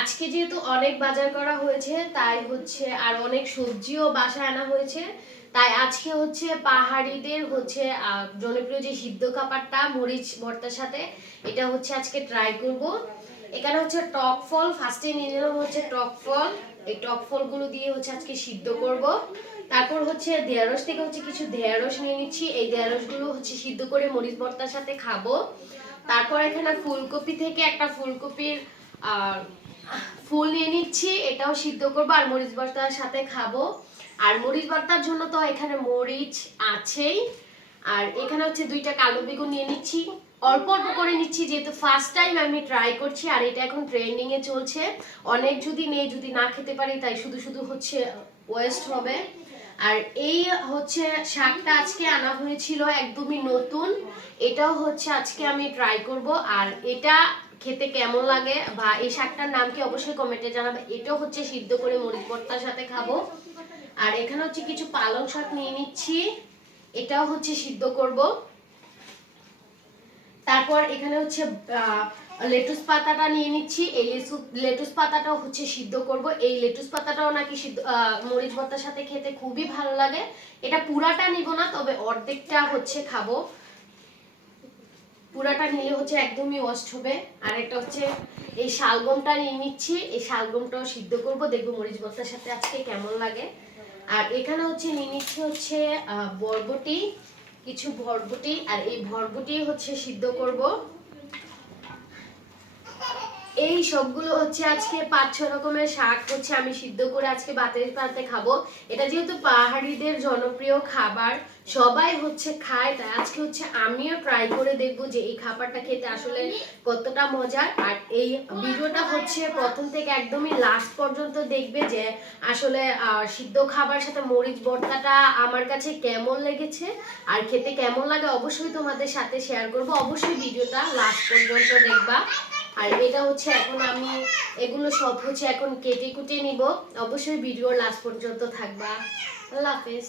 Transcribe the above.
আজকে যেহেতু অনেক বাজার করা হয়েছে তাই হচ্ছে আর অনেক সবজিও বাসায় আনা হয়েছে। তাই আজকে হচ্ছে পাহাড়িদের হচ্ছে জনপ্রিয় যে সিদ্ধ খাবারটা মরিচ ভর্তার সাথে এটা হচ্ছে আজকে ট্রাই করব। এখানে হচ্ছে টক ফল ফার্স্টে নিয়ে নিলাম হচ্ছে টক ফল। এই টক ফলগুলো দিয়ে হচ্ছে আজকে সিদ্ধ করব। তারপর হচ্ছে ঢেঁড়স থেকে হচ্ছে কিছু ঢেঁড়স নিয়ে নিচ্ছি। এই ঢেঁড়সগুলো হচ্ছে সিদ্ধ করে মরিচ ভর্তার সাথে খাব। তারপর এখানে ফুলকপি থেকে একটা ফুলকপির আহ, ফুল নিয়ে নিচ্ছি, এটাও সিদ্ধ করব, আর মরিচ ভর্তার সাথে খাব। আর মরিচ ভর্তার জন্য তো এখানে মরিচ আছেই। আর এখানে হচ্ছে দুইটা কালো বেগুন নিয়ে নিচ্ছি। অল্প অল্প করে নিচ্ছি, যেহেতু ফার্স্ট টাইম আমি ট্রাই করছি, আর এটা এখন ট্রেন্ডিংয়ে চলছে। অনেক যদি নেই যদি না খেতে পারি, তাই শুধু শুধু হচ্ছে ওয়েস্ট হবে। আর এই হচ্ছে শাকটা আজকে আনা হয়েছিল একদমই নতুন। এটাও হচ্ছে আজকে আমি ট্রাই করব। আর এটা খেতে কেমন লাগে বা এই শাকটার নাম কি অবশ্যই কমেন্টে জানাবে। এটাও হচ্ছে সিদ্ধ করে মরিচ ভর্তার সাথে খাব। আর এখানে হচ্ছে কিছু পালং শাক নিয়ে নিচ্ছি। এটাও হচ্ছে সিদ্ধ করব। তারপর এখানে হচ্ছে লেটুস পাতাটা নিয়ে নিচ্ছি। এই লেটুস পাতাটাও হচ্ছে সিদ্ধ করব। এই লেটুস পাতাটাও নাকি সিদ্ধ মরিচ ভর্তার সাথে খেতে খুবই ভালো লাগে। এটা পুরাটা নিব না, তবে অর্ধেকটা হচ্ছে খাব। পুরাটা নিলে হচ্ছে একদমই ওয়াস্ট হবে। আর এটা হচ্ছে এই শালগমটা নিয়ে নিচ্ছি। এই শালগমটাও সিদ্ধ করব। দেখব মরিচ ভর্তার সাথে আজকে কেমন লাগে। আর এখানে হচ্ছে নিয়ে নিচ্ছি হচ্ছে বরবটি, কিছু ভরবটি। আর এই ভরবটি হচ্ছে সিদ্ধ করব। এই সবগুলো হচ্ছে আজকে পাঁচ, ছ রকমের শাক হচ্ছে আমি সিদ্ধ করে আজকে বাতের পাতে খাব। এটা যেহেতু পাহাড়িদের জনপ্রিয় খাবার, সবাই হচ্ছে খায়, তাই আজকে হচ্ছে আমিও ট্রাই করে দেখব যে এই খাবারটা খেতে আসলে কতটা মজার। আর এই ভিডিওটা হচ্ছে প্রথম থেকে একদমই লাস্ট পর্যন্ত দেখবে যে আসলে সিদ্ধ খাবার সাথে মরিচ ভর্তাটা আমার কাছে কেমন লেগেছে আর খেতে কেমন লাগে অবশ্যই তোমাদের সাথে শেয়ার করব। অবশ্যই ভিডিওটা লাস্ট পর্যন্ত দেখবা। আর এটা হচ্ছে এখন আমি, এগুলো সব হচ্ছে এখন কেটে কুটে নিব। অবশ্যই ভিডিও লাস্ট পর্যন্ত থাকবা। আল্লাহ হাফেজ।